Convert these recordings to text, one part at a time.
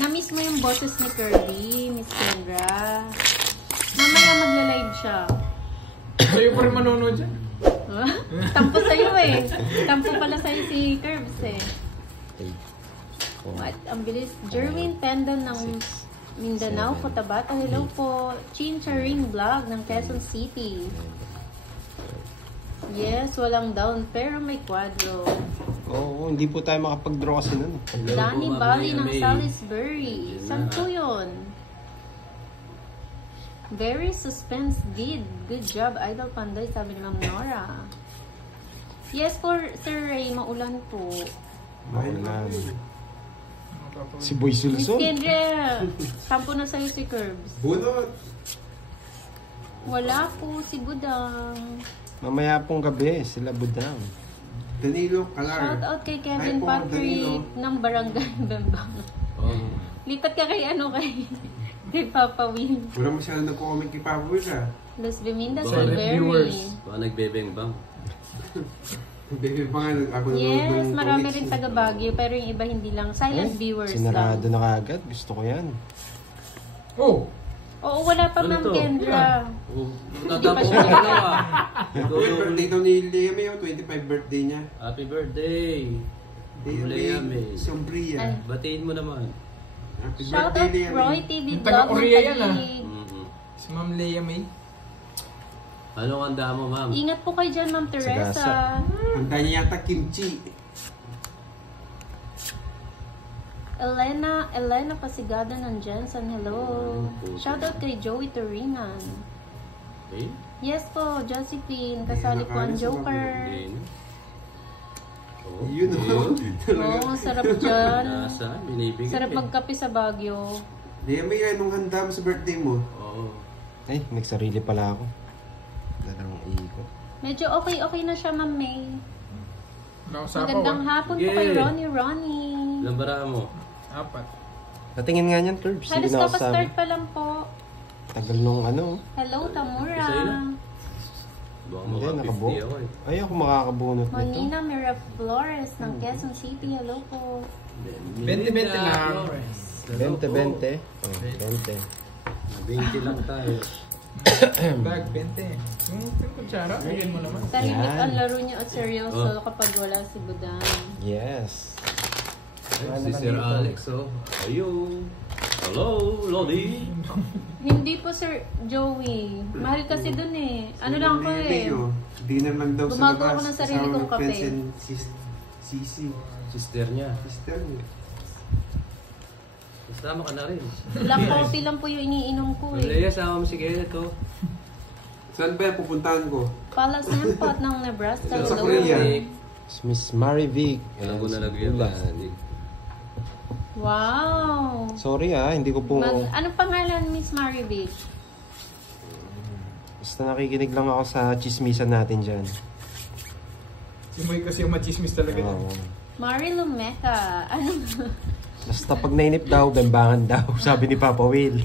Na-miss mo yung boses ni Kirby, Miss Kendra. Mamaya magla-live siya. Sa'yo pa rin manonood dyan. Tampo sa'yo eh. Tampo pala sa'yo si Curbs eh. What? Ang bilis. Jerwin Pendon ng Mindanao, Cotabato. Hello po. Chincharing Vlog ng Quezon City. Yes, walang down pero may quadro. Oo, hindi po tayo makapag-draw kasi nun. Danny Bali ng Salisbury. Saan po yun? Very suspense vid. Good job, Idol Panday, sabi ni Ma'am Nora. Yes po, Sir Ray, maulan po. Maulan. Si Boy Miss Sulson. Kendra, tampo na sa'yo si Curbs. Bunot! Wala po si Budang. Mamaya pong gabi, sila Budang. Danilo Calar. Shout out kay Kevin Hi po, Patrick Danilo. ng Barangay Bembang. Lipat ka kay kay Papa Will. Wala masyadong nagko-comment kay Papa Will ha. Los Biminda Baka Silvery. viewers. Baka nagbebeng-bang. Baby pa nga, ako Yes, ng marami comments. rin taga Baguio pero yung iba hindi lang. Silent viewers Sinarado lang. na kagad. Gusto ko yan. Oh! Oo, wala pa Ano Ma'am to? Kendra. Tatapo ka na Uy, birthday daw ni Lea May, 25 birthday niya. Happy birthday! Lea May. Ay. Sombria. Batiin mo naman. Happy Shout birthday, out Lea Roy May. TV Yung Vlog taga ng Korea yan, Taguig. Si Ma'am Lea May. Anong handa mo, ma'am? Ingat po kayo dyan, Ma'am Teresa. Sagasa. Handa niya yata kimchi. Elena Pasigada ng Jensen, hello. Shout out kay Joey Torinan. Okay? Yes po, Josephine. Kasali po ang Joker. Hindi na. Oh, Yun o. Oo, sarap dyan. Nasa, binibigay. Sarap magkape sa Baguio. Lea May, anong handa mo sa birthday mo? Oo. Ay, nagsarili pala ako. Dalang ikot. Medyo okay na siya, Ma'am May. Nausapaw Magandang hapon po Yay. kay Ronnie. Ilang bara mo? 4. Patingin nga niyan, Curbs. Hindi Halos na ako kapastart sabi. pa lang po. Tagal nung ano. Hello, Tamura. Isa yun. Baka Hindi, mga nakabuo. 50 ako eh. Ay, ako makakabunot nito. Monina Miraflores ng Quezon City. Hello po. 20-20 lang. 20-20. Oh, 20. 20 lang tayo. Bag, 20. Yung kutsara, bigyan mo naman. Tahimik Yan. ang laro niya at seryoso kapag wala si Budan. Yes. Si Sir Alex, oh. Ayun. Hello, Lodi. Hindi po, Sir Joey. Mahal kasi dun eh. Ano lang ko Lea May, eh. oh. Dinner lang daw sa Gumagawa labas. ko ng sarili kasama kong ng kape. friends and Sisi. Sister niya. Sister niya. Tama ka na rin. Black coffee lang po yung iniinom ko eh. Lea, sama mo si Kenneth, oh. Saan ba yung pupuntahan ko? Pala Sempot ng Nebraska. Sa Hello. Korea. Miss Marivic. Alam ko na lagyan ba? Wow. Sorry hindi ko po... Anong pangalan, Miss Maribich? Basta nakikinig lang ako sa chismisan natin dyan. Si Moy kasi yung machismis talaga niya. Oo. Marilu Meca. Ano? Basta pag nainip daw, bembangan daw. Sabi ni Papa Will.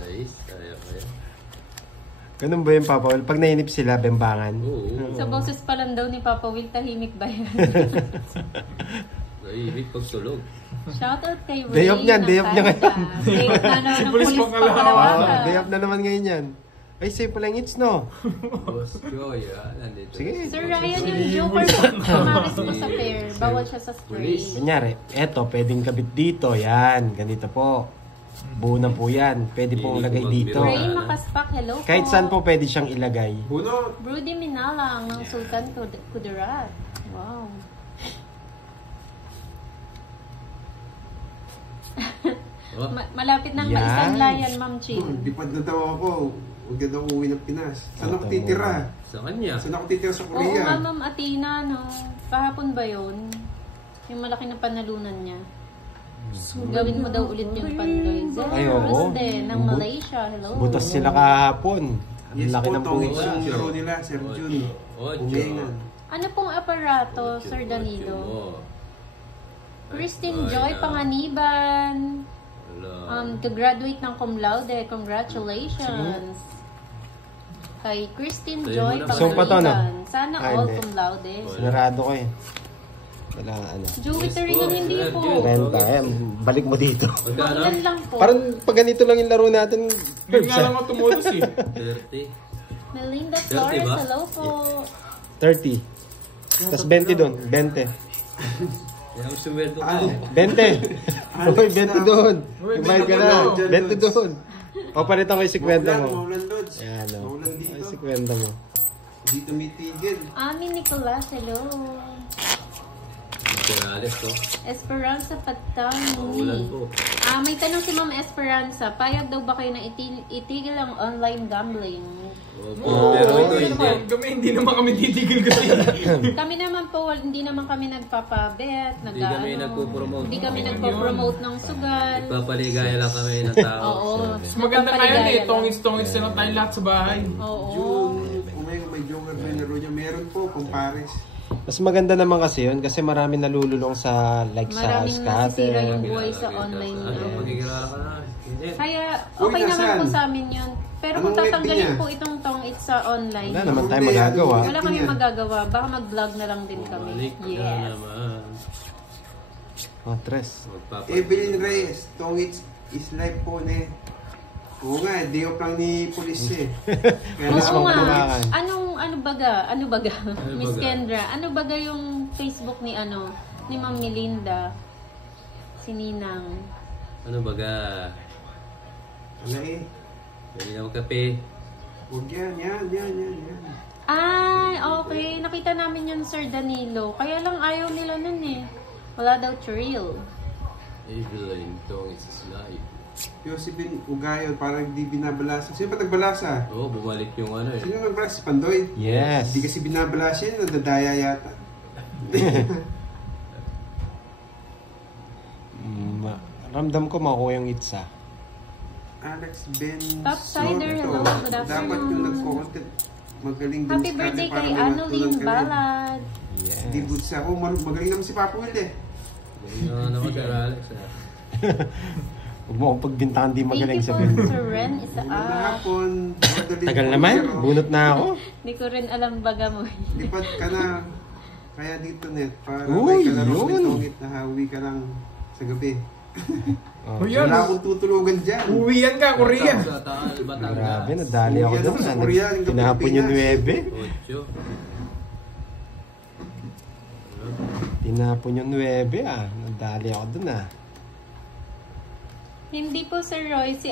Nice. Kaya. Ganun ba yung Papa Will? Pag nainip sila, bembangan. Oo. Sa boses pa lang daw ni Papa Will, tahimik ba yan? Naibig pagtulog. Shoutout kay Ray Day off niyan, ng day off niya Canada. ngayon. Day off na naman Si ng Police pulis Pangalawa. Pangalawa. Day off na naman ngayon yan. Ay, safe pala yung hits, no? Boss Joy, nandito. Sige. Sir Ryan, yung Joker kumaris mo sa pair. Bawal siya sa spray. Police. Kunyari, eto, pwedeng kabit dito. Yan, ganito po. Buo na po yan. Pwede pong lagay dito. Ray Makaspak, hello po. Kahit saan po pwede siyang ilagay. Bunot! Rudy Minalang ng Sultan Kudarat. Wow. Oh, Malapit nang Yan. maisanlayan, Ma'am Chin. Dipad na daw ako. Huwag na daw uwi ng Pinas. Saan ako titira? sa kanya. Saan ako titira sa Oo nga, Korea? Ma'am Athena, no. Kahapon ba yun? Yung malaki na panalunan niya. Gawin mo daw ulit yung pandoy. Ay, oo. Rosde ng Malaysia. Hello. Butas sila kahapon. Ang Yes laki po, ng tawid pusa. yung laro nila, Sir Jun. Umengan. Ano pong aparato, Sir Danilo? Christine Joy Panganiban. To-graduate ng cum laude. Congratulations. Kay Christine Tayo Joy mo na. Gusto mo pa to, no? Panganiban. Sana Ay, all hindi. cum laude. Sinarado ko eh. Wala ano. Joey Taringan, hindi po. Renta. Balik mo dito. Magkano? Maulan lang po. Parang pag ganito lang yung laro natin. Hindi nga lang ako tumulos eh. 30. Melinda 30 Flores, ba? hello po. 30. Tapos 20 doon. 20. Kaya ang sumweldo ko. 20. Uy, 20 doon. Kumain ka na. 20 doon. O, palitan ko yung 50 mo. Maulan, Lods. Ayan o. Maulan dito. Yung 50 mo. Dito may tigil. Ami Nicolas, hello. Morales to. Esperanza Patani. Maulan po. May tanong si Ma'am Esperanza, payag daw ba kayo na itigil ang online gambling? Opo. Pero ito hindi. Kami hindi naman kami titigil kasi. Kami naman po, hindi naman kami nagpapabet, Hindi kami nagpo-promote. Hindi kami nagpo-promote ng sugal. Nagpapaligaya lang kami ng tao. Oo. Mas maganda nga yun eh. Nagpapaligaya lang. Tongits-tongits na lang tayo lahat sa bahay. Oo. June, kung may joker na laro niya, meron po, kumpares. Mas maganda naman kasi yun kasi marami nalululong sa like Maraming sa nasisira scatter. yung buhay sa online Ano, niya. magkikilala ka na. Hindi. Kaya Uy, okay naman nasaan? po sa amin yun. Pero Anong kung net tatanggalin niya? po itong tongits sa online, Wala naman tayo Hindi, magagawa. ano, wala kami magagawa. Baka mag-vlog na lang din kami. Balik ka Yes. naman. Oh, tres. Evelyn Reyes, Tongits is live po ne. Oo nga, day off lang ni police eh. Kaya Mas Oo nga. mapapalakan. Ano baga? Miss baga? Kendra, ano baga yung Facebook ni ni Ma'am Melinda? Si Ninang. Ano baga? Wala eh. Hindi na magkape. Huwag yan. Ay, okay. Nakita namin yun, Sir Danilo. Kaya lang ayaw nila nun eh. Wala daw thrill. Evelyn, Tongits is live. Josephine Ugayon, parang di binabalasa. Sino ba nagbalasa? Oo, bumalik yung ano eh. Sino nagbalasa? Si Pandoy? Yes. Hindi kasi binabalasa yun, nadadaya yata. Ramdam ko makuha yung itsa. Alex Ben Topsider, hello, good afternoon. Dapat yung nagko-content magaling din Happy si birthday Kanye para kay may Annalyn matutunan ka rin. Balad. Yes. Di boots ako, magaling naman si Papa Will eh. Ano ako, Sir Alex ah. Huwag mo akong pagbintangan di Thank magaling you sa po, video. Sir Ren. Isa Magandang hapon. Orderly Tagal po, naman. pero Bunot na ako. Hindi ko rin alam baga mo. Lipat ka na. Kaya dito net, para Uy, may kalaro yun. may tongit na hawi ka lang sa gabi. Oh, Uy, yan. Wala akong tutulugan dyan. Uwian ka, Korean. Sa Taal, Batangas. grabe, nadali ako Yan doon. ako sa Korea, yung Tinapon yung Pilipinas. 8. 9. Tinapon yung 9 ah. Nadali ako doon ah. Hindi po, Sir Roy. Si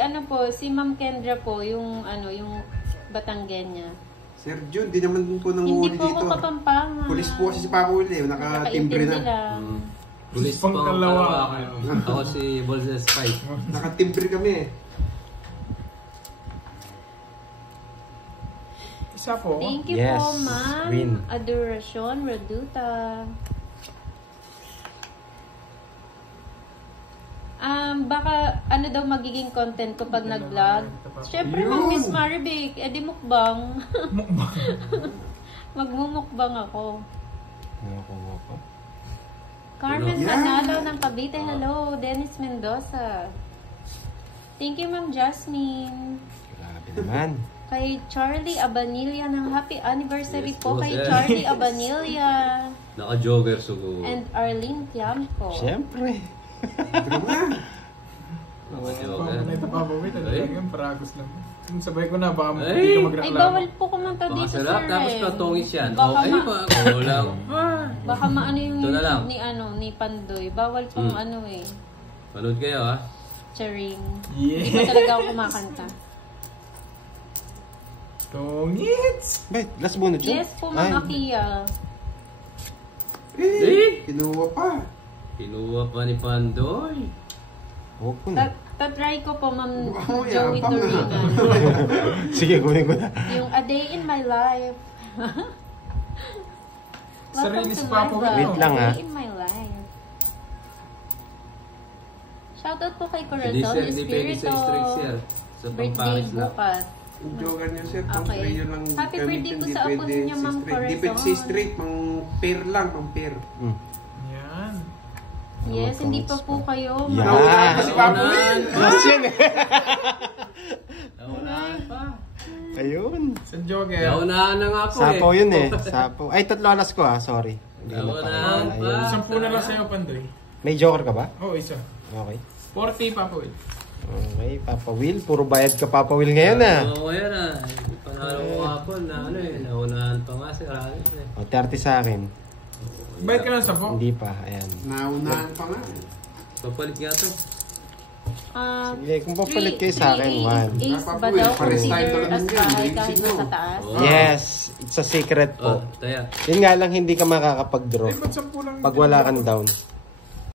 Ma'am Kendra po, yung yung Batanggenya. Sir Jun, di naman po Hindi nanguhuli po dito. ako Kapampangan. Pulis po kasi si Papa Will eh. Nakatimbre Nakakaintindi na. lang. Pulis pang Pangkalawa. Kalawakan. Ako si Bolses Spike. Nakatimbre kami eh. Isa po. Thank you Yes, po, Ma'am. win. Adoracion Reduta. Baka ano daw magiging content ko pag nag-vlog? Siyempre, Ma'am Miss Maribik, edi mukbang. Magmumukbang ako. Nakuha ko. Carmen Yeah. Manalo ng Cavite, hello. Dennis Mendoza. Thank you, Ma'am Jasmine. Grabe naman. Kay Charlie Abanilla ng happy anniversary Yes po po, kay sir. Charlie Abanilla. Naka-jogger sugo. And Arlene Tiamco. Siyempre. Pero nga. Naka-jogger. Ito pa po, wait. Ano Ay. lang yun? Paragos lang. Sabay ko na, baka Ay. hindi ka Ay, magreklamo. bawal po kumanta Baka dito, sarap, sir. tapos eh. katongis yan. Baka Okay ma- ba? Kulang. Baka maano yung Ito na lang. ni Pandoy. Bawal pong Hmm. Panood kayo ha. charing. Yeah. Hindi ko talaga ako kumakanta. Tongits! Wait, last bunot yun? Yes po, Ma'am Akia. Eh, kinuha pa. Kinuha pa ni Pandoy. Huwag ko na. Tatry ko po, Ma'am Wow, Joey yabang Torigan. Sige, kunin ko na. Yung A Day in My Life. Sarili Welcome si to Papo my Will. Wait lang, A ah. Day in My Life. Shoutout po kay Hindi Corazon sir, hindi pwede Espirito. sa strict sir. Sa Birthday pang-Paris lang. bukas. Yung joker niyo sir, pang Okay. prayer lang. Happy gamitin, birthday po di sa apo pwede ninyo, si Ma'am straight. Di pwede si Corazon. straight, pang pair lang, pang pair. Hmm. Yan. Yes, hindi pa po kayo. Yeah. Naunahan pa si Papa Will. Last yun eh. Naunahan pa. Ayun. Sa jogger. Naunahan na nga po eh. Sapo yun eh. Sapo. Ay, tatlo alas ko ah. Sorry. Naunahan pa. Ayun. 10 na lang sa'yo, Pandoy. May joker ka ba? Oo, isa. Okay. 40, Papa Will. Okay, Papa Will. Puro bayad ka, Papa Will, ngayon ah. Oo, ngayon ah. Panalo ko hapon na ano eh. Naunahan pa nga si Raleigh eh. O, 30 sa akin. Bayad ka lang 10. Hindi pa, ayan. Naunahan pa nga. Papalit nga to. Sige, kung papalit kayo sa akin, 1. Ace ba daw consider as bahay kahit nasa taas? Oo. Yes, it's a secret Oh, po. taya. Yun nga lang, hindi ka makakapag-draw Eh, ba't 10 lang? pag wala kang down.